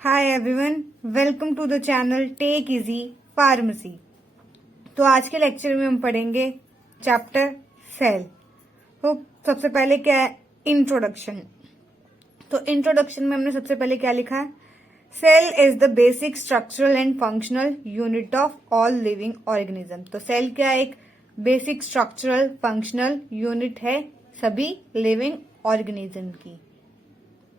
Hi everyone, welcome to the channel take easy pharmacy. तो आज के लेक्चर में हम पढ़ेंगे चैप्टर सेल। तो सबसे पहले क्या है, इंट्रोडक्शन। तो इंट्रोडक्शन में हमने सबसे पहले क्या लिखा है, cell is the basic structural and functional unit of all living organism. तो सेल क्या है, एक बेसिक स्ट्रक्चरल फंक्शनल यूनिट है सभी लिविंग ऑर्गेनिज्म की।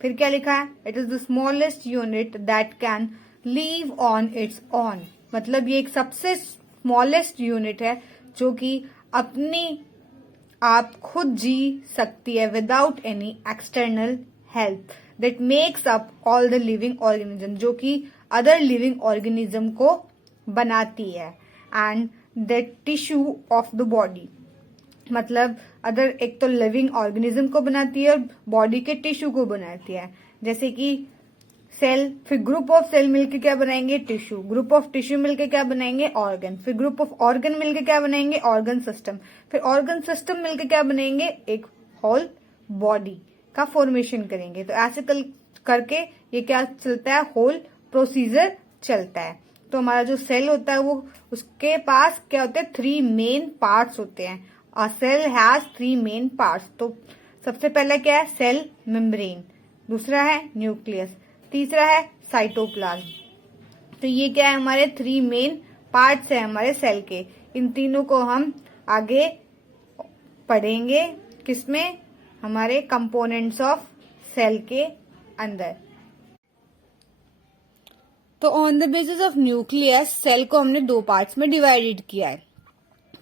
फिर क्या लिखा है, it is the smallest unit that can leave on it's on. मतलब ये एक सबसे स्मॉलेस्ट यूनिट है जो कि अपनी आप खुद जी सकती है without any external help, that makes up all the living organism, जो कि अदर लिविंग ऑर्गेनिज्म को बनाती है। And the tissue of the body, मतलब अदर एक तो लिविंग ऑर्गेनिज्म को बनाती है और बॉडी के टिश्यू को बनाती है। जैसे कि सेल, फिर ग्रुप ऑफ सेल मिलके क्या बनाएंगे, टिश्यू। ग्रुप ऑफ टिश्यू मिलके क्या बनाएंगे, ऑर्गन। फिर ग्रुप ऑफ ऑर्गन मिलके क्या बनाएंगे, ऑर्गन सिस्टम। फिर ऑर्गन सिस्टम मिलके क्या बनाएंगे, एक होल बॉडी का फॉर्मेशन करेंगे। तो ऐसे करके ये क्या चलता है, होल प्रोसीजर चलता है। तो हमारा जो सेल होता है वो, उसके पास क्या होते हैं, 3 मेन पार्ट्स होते हैं। A cell has 3 main parts. तो सबसे पहला क्या है, सेल मेम्ब्रेन। दूसरा है न्यूक्लियस। तीसरा है साइटोप्लाज्म। तो ये क्या है, हमारे 3 मेन पार्ट्स है हमारे सेल के। इन तीनों को हम आगे पढ़ेंगे किसमें, हमारे कंपोनेंट्स ऑफ सेल के अंदर। तो on the basis of nucleus cell को हमने 2 पार्ट्स में डिवाइडेड किया है।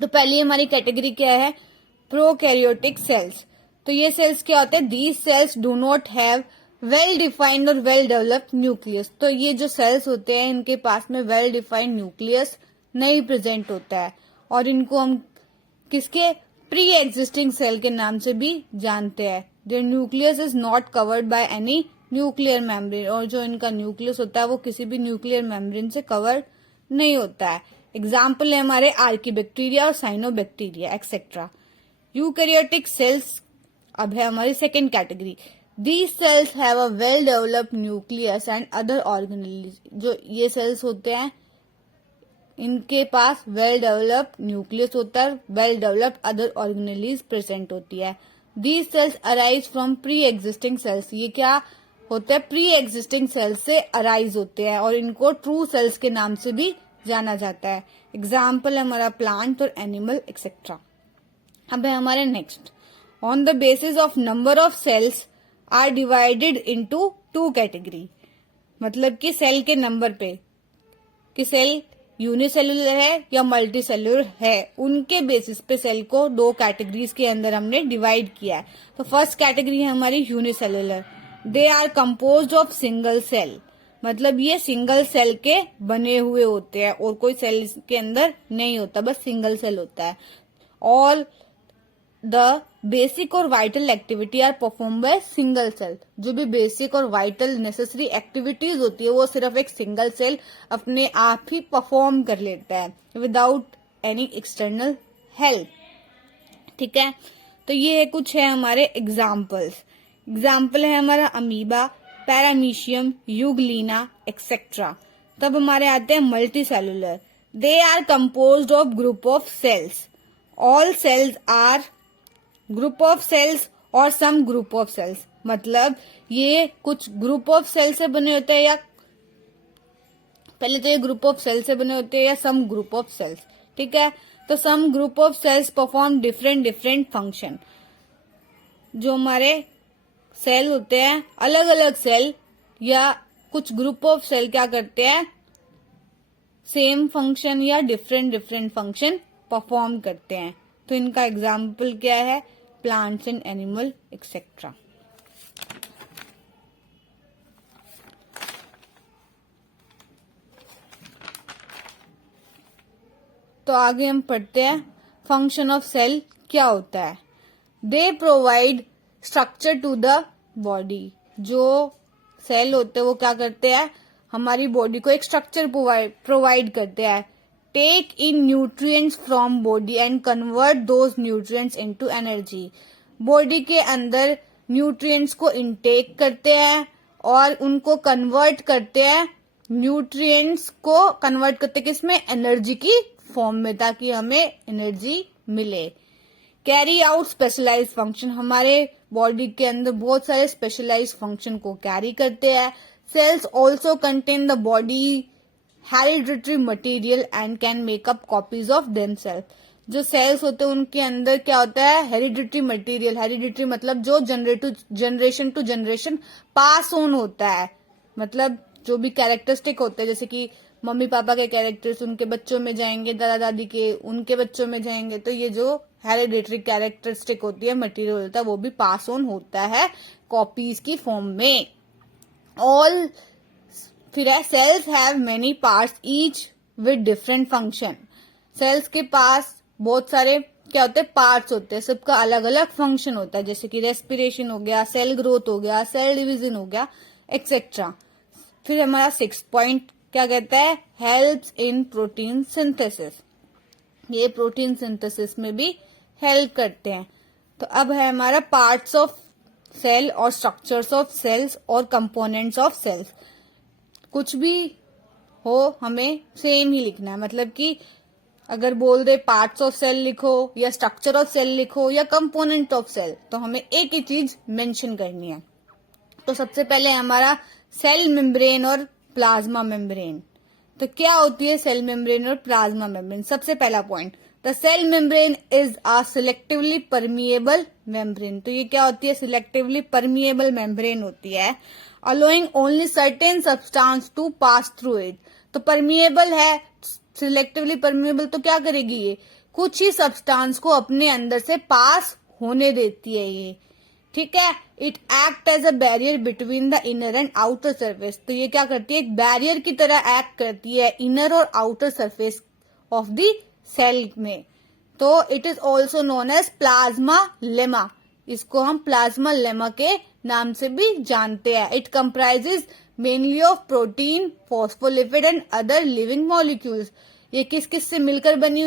तो पहली हमारी कैटेगरी क्या है, प्रोकैरियोटिक सेल्स। तो ये सेल्स क्या होते हैं, these cells do not have well defined और वेल डेवलप्ड न्यूक्लियस। तो ये जो सेल्स होते हैं इनके पास में वेल डिफाइंड न्यूक्लियस नहीं प्रेजेंट होता है, और इनको हम किसके, प्री एग्जिस्टिंग सेल के नाम से भी जानते हैं। There nucleus is not covered by any nuclear membrane, और जो इनका न्यूक्लियस होता है वो किसी भी न्यूक्लियर मेम्ब्रेन से कवर नहीं होता है। एग्जाम्पल है हमारे आर्कीबैक्टीरिया और साइनोबैक्टीरिया एक्सेट्रा। यूकैरियोटिक सेल्स अब है हमारी second category. These cells have a well developed nucleus and other organelles. जो ये सेल्स होते हैं इनके पास वेल डेवलप्ड न्यूक्लियस होता है, well developed other organelles present होती है। These cells arise from pre existing cells. ये क्या होते हैं, प्री एग्जिस्टिंग सेल्स से अराइज होते हैं, और इनको ट्रू सेल्स के नाम से भी जाना जाता है। एग्जाम्पल हमारा प्लांट और एनिमल एक्सेट्रा। अब है हमारे next, on the basis of number of cells are divided into 2 category. मतलब कि सेल के नंबर पे कि सेल यूनिसेलुलर है या मल्टी सेलुलर है, उनके बेसिस पे सेल को 2 कैटेगरीज के अंदर हमने डिवाइड किया है। तो फर्स्ट कैटेगरी है हमारी unicellular. They are composed of single cell. मतलब ये सिंगल सेल के बने हुए होते हैं और कोई सेल के अंदर नहीं होता, बस सिंगल सेल होता है। ऑल द बेसिक और vital activity are perform by single cell. जो भी बेसिक और वाइटल नेसेसरी एक्टिविटीज होती है वो सिर्फ एक सिंगल सेल अपने आप ही परफॉर्म कर लेता है विदाउट एनी एक्सटर्नल हेल्प। ठीक है, तो ये कुछ है हमारे एग्जाम्पल्स। एग्जाम्पल है हमारा अमीबा, पैरामीशियम, यूग्लिना एक्सेट्रा। तब हमारे आते हैं multicellular. They are composed of group of cells. All cells are group of cells और सम ग्रुप ऑफ सेल्स। मतलब ये कुछ ग्रुप ऑफ सेल से बने होते हैं, या पहले तो ये ग्रुप ऑफ सेल से बने होते हैं या सम ग्रुप ऑफ सेल्स। ठीक है, तो some group of cells perform different function. जो हमारे सेल होते हैं, अलग अलग सेल या कुछ ग्रुप ऑफ सेल क्या करते हैं, सेम फंक्शन या डिफरेंट फंक्शन परफॉर्म करते हैं। तो इनका एग्जाम्पल क्या है, प्लांट्स एंड एनिमल एक्सेट्रा। तो आगे हम पढ़ते हैं फंक्शन ऑफ सेल क्या होता है। They provide structure to the body. जो सेल होते हैं वो क्या करते हैं, हमारी बॉडी को एक स्ट्रक्चर प्रोवाइड करते हैं। Take in nutrients from body and convert those nutrients into energy. Body के अंदर न्यूट्रिएंट्स को इनटेक करते हैं और उनको कन्वर्ट करते हैं, न्यूट्रिएंट्स को कन्वर्ट करते हैं किसमें, एनर्जी की फॉर्म में, ताकि हमें एनर्जी मिले। कैरी आउट स्पेशलाइज फंक्शन, हमारे बॉडी के अंदर बहुत सारे स्पेशलाइज फंक्शन को कैरी करते हैं। Cells also contain the body hereditary material and can make up copies of themself. जो सेल्स होते हैं उनके अंदर क्या होता है, हेरिडिटरी मटेरियल। हेरिडिटरी मतलब जो generation to generation pass on होता है, मतलब जो भी कैरेक्टरिस्टिक होते हैं, जैसे कि मम्मी पापा के कैरेक्टर्स उनके बच्चों में जाएंगे, दादा दादी के उनके बच्चों में जाएंगे, तो ये जो हेरिडिटरी कैरेक्टरिस्टिक होती है, मटेरियल होता है, वो भी पास ऑन होता है कॉपीज की फॉर्म में। ऑल फिर है cells have many parts each with different function. Cells के पास बहुत सारे क्या होते हैं, पार्ट्स होते हैं, सबका अलग अलग फंक्शन होता है, जैसे कि रेस्पिरेशन हो गया, सेल ग्रोथ हो गया, सेल डिवीजन हो गया, एक्सेट्रा। फिर हमारा 6 पॉइंट क्या कहता है, हेल्प्स इन प्रोटीन सिंथेसिस। ये प्रोटीन सिंथेसिस में भी हेल्प करते हैं। तो अब है हमारा पार्ट्स ऑफ सेल और स्ट्रक्चर्स ऑफ सेल्स और कंपोनेंट्स ऑफ सेल्स। कुछ भी हो हमें सेम ही लिखना है, मतलब कि अगर बोल दे पार्ट्स ऑफ सेल लिखो या स्ट्रक्चर ऑफ सेल लिखो या कंपोनेंट ऑफ सेल, तो हमें एक ही चीज मेंशन करनी है। तो सबसे पहले हमारा सेल मेम्ब्रेन और प्लाज्मा मेम्ब्रेन। तो क्या होती है सेल मेम्ब्रेन और प्लाज्मा मेम्ब्रेन? सबसे पहला point, the cell membrane is a selectively permeable membrane. तो ये क्या होती है, सिलेक्टिवली परमिएबल मेम्ब्रेन होती है, allowing only certain substance to pass through it. तो परमिएबल है, सिलेक्टिवली परमिएबल, तो क्या करेगी ये, कुछ ही सब्सटेंस को अपने अंदर से पास होने देती है ये, ठीक है। It act as a barrier between the inner and outer surface. तो ये क्या करती है, एक बैरियर की तरह एक्ट करती है इनर और outer surface of the cell में। तो it is also known as plasmalemma. इसको हम प्लाज्मा लेमा के नाम से भी जानते हैं। It comprises mainly of protein, phospholipid and other living molecules. ये किस किस से मिलकर बनी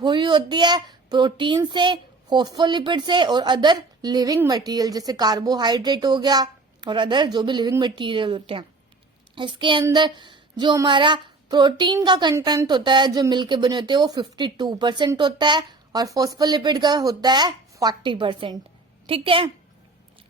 हुई होती है, प्रोटीन से, फॉस्फोलिपिड से और अदर लिविंग मटेरियल, जैसे कार्बोहाइड्रेट हो गया और अदर जो भी लिविंग मटेरियल होते हैं। इसके अंदर जो हमारा प्रोटीन का कंटेंट होता है, जो मिलके बने होते हैं, वो 52% होता है और फॉस्फोलिपिड का होता है 40%, ठीक है।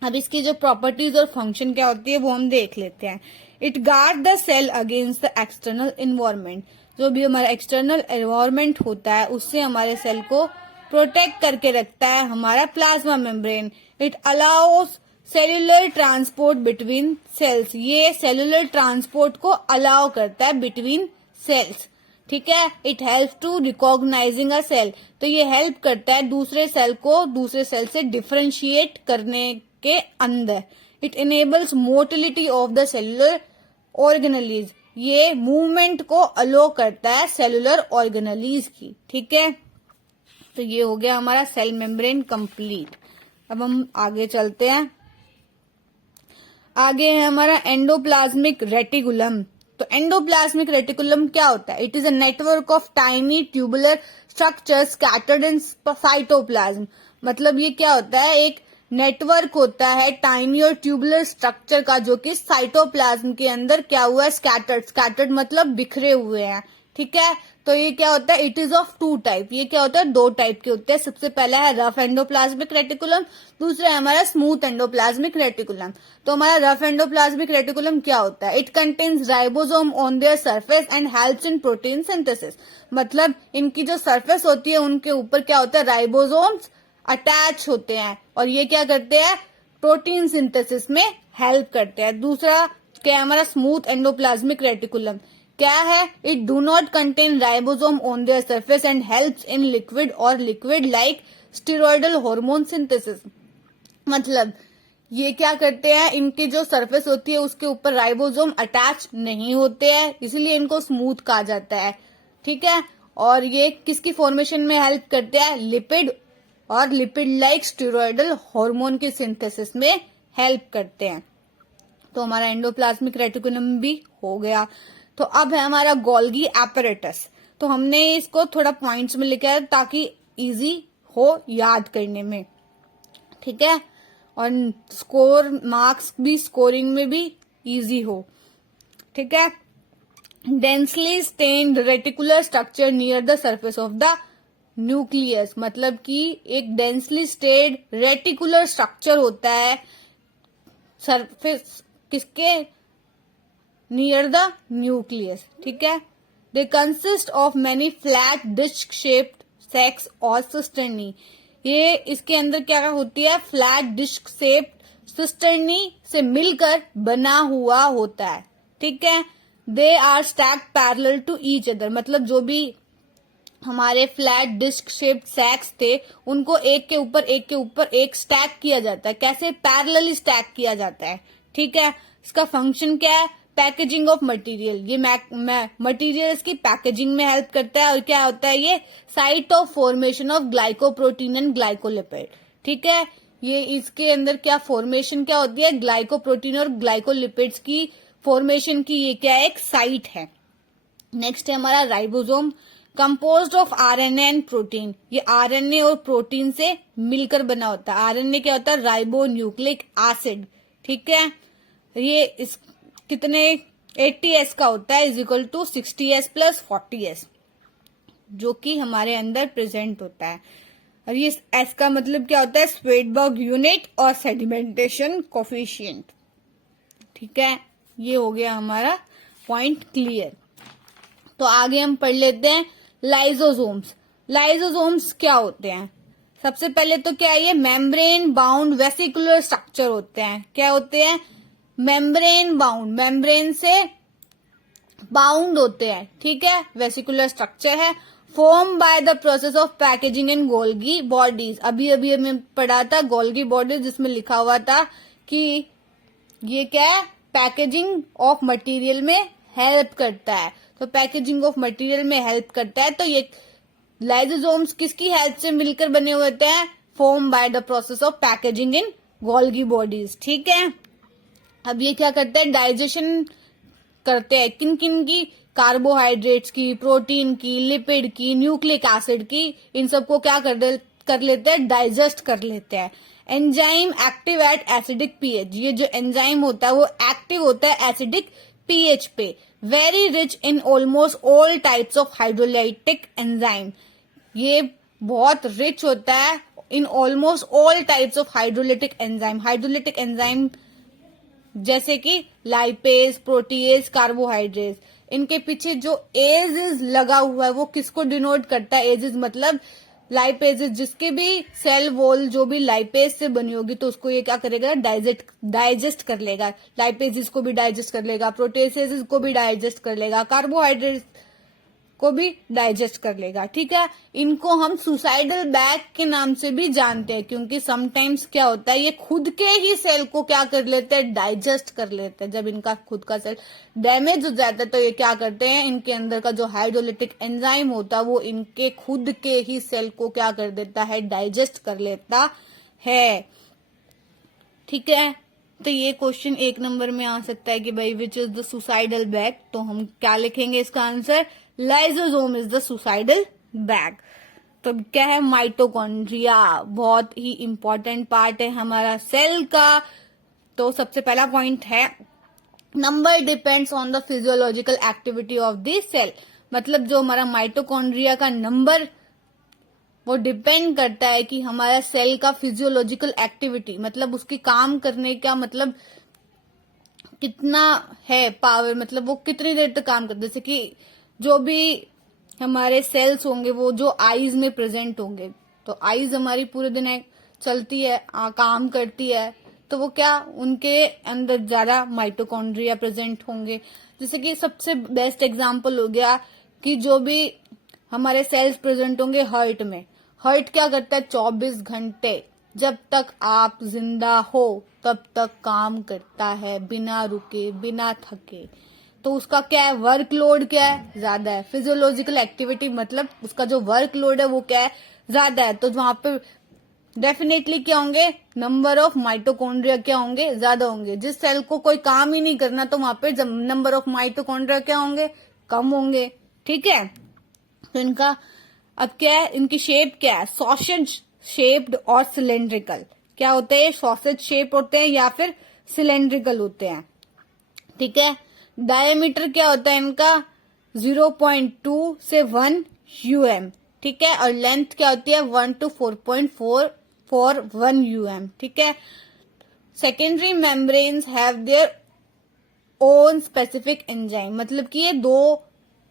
अब इसकी जो प्रॉपर्टीज और फंक्शन क्या होती है वो हम देख लेते हैं। It guard the cell against the external environment. जो भी हमारा एक्सटर्नल एनवायरमेंट होता है उससे हमारे सेल को प्रोटेक्ट करके रखता है हमारा plasma membrane. It allows cellular transport between cells. ये सेल्यूलर ट्रांसपोर्ट को अलाउ करता है बिटवीन सेल्स, ठीक है। It help to recognizing a cell. तो ये हेल्प करता है दूसरे सेल को दूसरे सेल से डिफरेंशिएट करने के अंदर। It enables motility of the cellular organelles. ये मूवमेंट को अलो करता है सेल्यूलर ऑर्गेनेलीज की, ठीक है। तो ये हो गया हमारा सेल मेम्ब्रेन कंप्लीट। अब हम आगे चलते हैं। आगे है हमारा एंडोप्लाज्मिक रेटिकुलम। तो एंडोप्लाज्मिक रेटिकुलम क्या होता है? It is a network of tiny tubular structures scattered in cytoplasm. मतलब ये क्या होता है, एक नेटवर्क होता है टाइनी और ट्यूबुलर स्ट्रक्चर का, जो कि साइटोप्लाज्म के अंदर क्या हुआ है, स्कैटर्ड मतलब बिखरे हुए हैं, ठीक है। तो ये क्या होता है, इट इज ऑफ 2 टाइप। ये क्या होता है, 2 टाइप के होते हैं। सबसे पहला है रफ एंडोप्लाज्मिक रेटिकुलम, दूसरा है हमारा स्मूथ एंडोप्लाज्मिक रेटिकुलम। तो हमारा रफ एंडोप्लाज्मिक रेटिकुलम क्या होता है? It contains ribosome on their surface and helps in protein synthesis. मतलब इनकी जो सरफेस होती है उनके ऊपर क्या होता है, राइबोसोम्स अटैच होते हैं और ये क्या करते हैं, प्रोटीन सिंथेसिस में हेल्प करते हैं। दूसरा क्या है हमारा स्मूथ एंडोप्लाज्मिक रेटिकुलम, क्या है, it do not contain ribosome on their surface and helps in liquid और liquid like steroidal hormone synthesis. मतलब ये क्या करते हैं, इनकी जो सरफेस होती है उसके ऊपर राइबोसोम अटैच नहीं होते हैं, इसलिए इनको स्मूथ कहा जाता है, ठीक है। और ये किसकी फॉर्मेशन में हेल्प करते हैं, लिपिड और लिपिड लाइक स्टेरॉयडल हार्मोन के सिंथेसिस में हेल्प करते हैं। तो हमारा एंडोप्लाज्मिक रेटिकुलम भी हो गया। तो अब है हमारा गोल्गी एपरेटस। तो हमने इसको थोड़ा पॉइंट्स में लिखा है ताकि इजी हो याद करने में, ठीक है। और स्कोर मार्क्स भी स्कोरिंग में भी इजी हो। ठीक है। Densely stained reticular structure near the surface of the nucleus, मतलब कि एक डेंसली स्टेड रेटिकुलर स्ट्रक्चर होता है सरफेस किसके, नियर द न्यूक्लियस। ठीक है। They consist of many flat disc shaped sacs और सिस्टर्नी, ये इसके अंदर क्या होती है, फ्लैट डिस्क शेप्ड सिस्टर्नी से मिलकर बना हुआ होता है। ठीक है। They are stacked parallel to each other, मतलब जो भी हमारे फ्लैट डिस्क शेप्ड सैक्स थे उनको एक के ऊपर एक के ऊपर एक स्टैक किया जाता है। कैसे, पैरेलली स्टैक किया जाता है। ठीक है। इसका फंक्शन क्या है, पैकेजिंग ऑफ मटेरियल, ये मटेरियल की पैकेजिंग में हेल्प करता है। और क्या होता है, ये site of formation of glycoprotein and glycolipid. ठीक है। ये इसके अंदर क्या फॉर्मेशन क्या होती है, ग्लाइकोप्रोटीन और ग्लाइकोलिपिड्स की फॉर्मेशन की ये क्या है, एक साइट है। नेक्स्ट है हमारा ribosome, composed of RNA and protein, ये आरएनए और प्रोटीन से मिलकर बना होता है। आरएनए क्या होता है, राइबो न्यूक्लिक एसिड। ठीक है। ये इस कितने 80s का होता है, is equal to 60s plus 40s, जो कि हमारे अंदर प्रेजेंट होता है। और ये एस का मतलब क्या होता है, स्वेडबर्ग यूनिट और सेडिमेंटेशन कोफिशिएंट। ठीक है। ये हो गया हमारा पॉइंट क्लियर। तो आगे हम पढ़ लेते हैं लाइसोसोम्स। लाइसोसोम्स क्या होते हैं, सबसे पहले तो क्या है, ये मेम्ब्रेन बाउंड वेसिकुलर स्ट्रक्चर होते हैं। क्या होते हैं, मेम्ब्रेन बाउंड, मेम्ब्रेन से बाउंड होते हैं। ठीक है। वेसिकुलर स्ट्रक्चर है, form by the process of packaging in Golgi bodies. अभी अभी हमें पढ़ा था गोल्गी बॉडीज, जिसमें लिखा हुआ था कि ये क्या है, पैकेजिंग ऑफ मटेरियल में हेल्प करता है। तो पैकेजिंग ऑफ मटेरियल में हेल्प करता है। तो ये लाइसोसोम्स किसकी हेल्प से मिलकर बने हुए होते हैं, form by the process of packaging in Golgi bodies. ठीक है। अब ये क्या करते हैं, डाइजेशन करते हैं, किन किन की, कार्बोहाइड्रेट्स की, प्रोटीन की, लिपिड की, न्यूक्लिक एसिड की, इन सबको क्या कर लेते हैं, डाइजेस्ट कर लेते हैं। Enzyme active at acidic pH, ये जो एंजाइम होता है वो एक्टिव होता है एसिडिक पीएच पे। Very rich in almost all types of hydrolytic enzyme, ये बहुत रिच होता है in almost all types of hydrolytic enzyme. Hydrolytic enzyme जैसे कि लाइपेज, प्रोटीएज, कार्बोहाइड्रेट। इनके पीछे जो एज लगा हुआ है वो किसको डिनोट करता है, एज मतलब लाइपेजेस, जिसके भी सेल वॉल जो भी लाइपेज से बनी होगी तो उसको ये क्या करेगा, डाइजेस्ट कर लेगा। लाइपेजेस को भी डाइजेस्ट कर लेगा, प्रोटीएसेस को भी डाइजेस्ट कर लेगा, कार्बोहाइड्रेट को भी डाइजेस्ट कर लेगा। ठीक है। इनको हम सुसाइडल बैग के नाम से भी जानते हैं, क्योंकि समटाइम्स क्या होता है, ये खुद के ही सेल को क्या कर लेते हैं, डाइजेस्ट कर लेते हैं। जब इनका खुद का सेल डैमेज हो जाता है तो ये क्या करते हैं, इनके अंदर का जो हाइड्रोलिटिक एंजाइम होता है वो इनके खुद के ही सेल को क्या कर देता है, डाइजेस्ट कर लेता है। ठीक है। तो ये क्वेश्चन 1 नंबर में आ सकता है कि भाई which is the suicidal bag, तो हम क्या लिखेंगे इसका answer, lysosome is the suicidal bag. तो क्या है, माइटोकॉन्ड्रिया, बहुत ही इंपॉर्टेंट पार्ट है हमारा सेल का। तो सबसे पहला पॉइंट है, number depends on the physiological activity of the cell, मतलब जो हमारा माइटोकॉन्ड्रिया का नंबर वो डिपेंड करता है कि हमारा सेल का फिजियोलॉजिकल एक्टिविटी, मतलब उसकी काम करने का मतलब कितना है पावर, मतलब वो कितनी देर तक काम करते, जैसे कि जो भी हमारे सेल्स होंगे वो जो आईज में प्रेजेंट होंगे, तो आईज हमारी पूरे दिन चलती है, काम करती है, तो वो क्या, उनके अंदर ज्यादा माइटोकॉन्ड्रिया प्रेजेंट होंगे। जैसे कि सबसे बेस्ट एग्जांपल हो गया कि जो भी हमारे सेल्स प्रेजेंट होंगे हार्ट में, हार्ट क्या करता है, 24 घंटे जब तक आप जिंदा हो तब तक काम करता है, बिना रुके, बिना थके। तो उसका क्या है, वर्कलोड क्या है, ज्यादा है। फिजियोलॉजिकल एक्टिविटी मतलब उसका जो वर्कलोड है वो क्या है, ज्यादा है। तो वहां पे डेफिनेटली क्या होंगे, नंबर ऑफ माइटोकॉन्ड्रिया क्या होंगे, ज्यादा होंगे। जिस सेल को कोई काम ही नहीं करना तो वहां पे नंबर ऑफ माइटोकॉन्ड्रिया क्या होंगे, कम होंगे। ठीक है। तो इनका अब क्या है, इनकी शेप क्या है, सॉसेज शेप्ड और सिलेंड्रिकल। क्या होते हैं, सॉसेज शेप होते हैं या फिर सिलेंड्रिकल होते हैं। ठीक है। डायमीटर क्या होता है इनका 0.2 से 1 यूएम, ठीक है। और लेंथ क्या होती है 1 to 4.4 फॉर 1 यूएम, ठीक है। Secondary membranes have their own specific enzyme, मतलब कि ये दो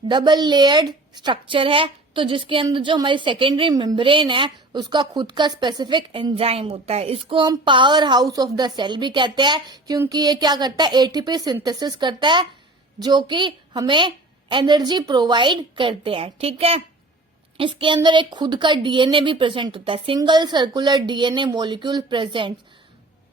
डबल लेयर्ड स्ट्रक्चर है, तो जिसके अंदर जो हमारी सेकेंडरी मेम्ब्रेन है उसका खुद का स्पेसिफिक एंजाइम होता है। इसको हम powerhouse of the cell भी कहते हैं, क्योंकि ये क्या करता है एटीपी सिंथेसिस करता है, जो कि हमें एनर्जी प्रोवाइड करते हैं, ठीक है। इसके अंदर एक खुद का डीएनए भी प्रेजेंट होता है, single circular DNA molecule present,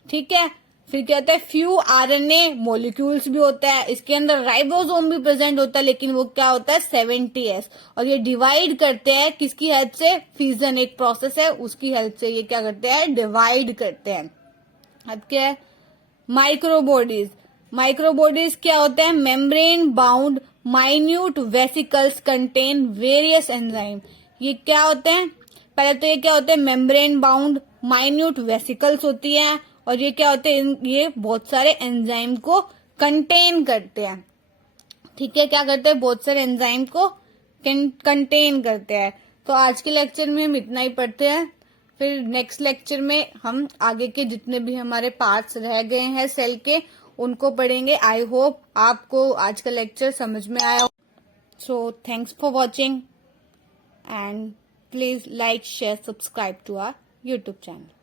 ठीक है। फिर क्या होता है फ्यू आरएनए मॉलिक्यूल्स भी होता है। इसके अंदर राइबोसोम भी प्रेजेंट होता है, लेकिन वो क्या होता है 70S, और ये डिवाइड करते हैं किसकी हेल्प से, फिजन एक प्रोसेस है उसकी हेल्प से ये क्या करते हैं डिवाइड करते हैं। अब क्या है माइक्रोबॉडीज। माइक्रोबॉडीज क्या होते हैं membrane bound minute vesicles contain various enzyme. ये क्या होते हैं, पहले तो ये क्या होते हैं मेम्ब्रेन बाउंड माइन्यूट वेसिकल्स होती हैं, और ये क्या होते हैं ये बहुत सारे एंजाइम को कंटेन करते हैं, ठीक है। क्या करते हैं बहुत सारे एंजाइम को कंटेन करते हैं। तो आज के लेक्चर में हम इतना ही पढ़ते हैं, फिर नेक्स्ट लेक्चर में हम आगे के जितने भी हमारे पार्ट्स रह गए हैं सेल के उनको पढ़ेंगे। आई होप आपको आज का लेक्चर समझ में आया। So thanks for watching and please like share subscribe to our YouTube channel.